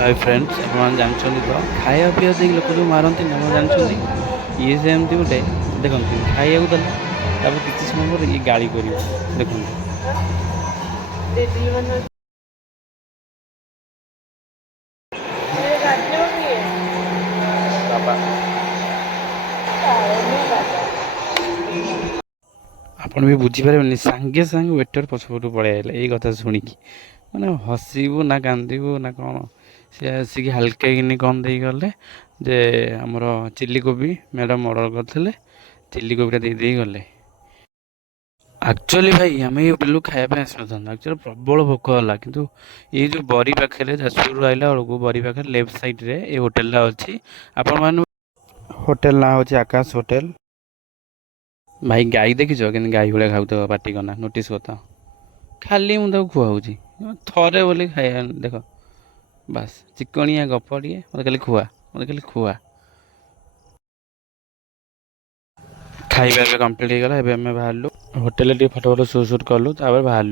Hi friends आप जानते तो खाया पीवा देख लोक जो मारती ना जानते ये सेमती गोटे देखो खाया देला किसी समय पर ये गाड़ी कर देखो ଆପଣ ବି ବୁଝିପାରିବେନି ସାଙ୍ଗେ ସାଙ୍ଗେ ୱେଟର ପଛପଟୁ ପଳେଇ ଆସିଲା ଏଇ କଥା ଶୁଣିକି ମାନେ ହସିବୁ ନା କାନ୍ଦିବୁ ନା କ'ଣ ସେ ଆସିକି ହାଲକା କିନି କ'ଣ ଦେଇଗଲେ ଯେ ଆମର ଚିଲି କୋବି ମ୍ୟାଡ଼ାମ୍ ଅର୍ଡ଼ର କରିଥିଲେ ଚିଲି କୋବିଟା ଦେଇ ଗଲେ। ଆକ୍ଚୁଆଲି ଭାଇ ଆମେ ଏଇ ହୋଟେଲରୁ ଖାଇବା ପାଇଁ ଆସିନଥାନ୍ତୁ ଆକ୍ଚୁଆଲି ପ୍ରବଳ ଭୋକ ହେଲା କିନ୍ତୁ ଏଇ ଯେଉଁ ବରି ପାଖରେ ଯାଜପୁରରୁ ଆସିଲା ବେଳକୁ ବରି ପାଖରେ ଲେଫ୍ଟ ସାଇଡ଼୍ରେ ଏ ହୋଟେଲଟା ଅଛି ଆପଣମାନେ ହୋଟେଲ ନାଁ ହେଉଛି ଆକାଶ ହୋଟେଲ। ଭାଇ ଗାଈ ଦେଖିଛ କିନ୍ତୁ ଗାଈ ଭଳିଆ ଖାଉଥିବ ପାଟି କନା ନୋଟିସ୍ କଥା ଖାଲି ମୁଁ ତାକୁ ଖୁଆଉଛି ଥରେ ବୋଲି ଖାଇବା ଦେଖ ବାସ୍ ଚିକଣିଆ ଗପ ଟିକେ ମୋତେ ଖାଲି ଖୁଆ ଖାଇବା ଏବେ କମ୍ପ୍ଲିଟ୍ ହେଇଗଲା ଏବେ ଆମେ ବାହାରିଲୁ ହୋଟେଲରେ ଟିକେ ଫଟୋ ସୁଟ୍ କଲୁ ତାପରେ ବାହାରିଲୁ।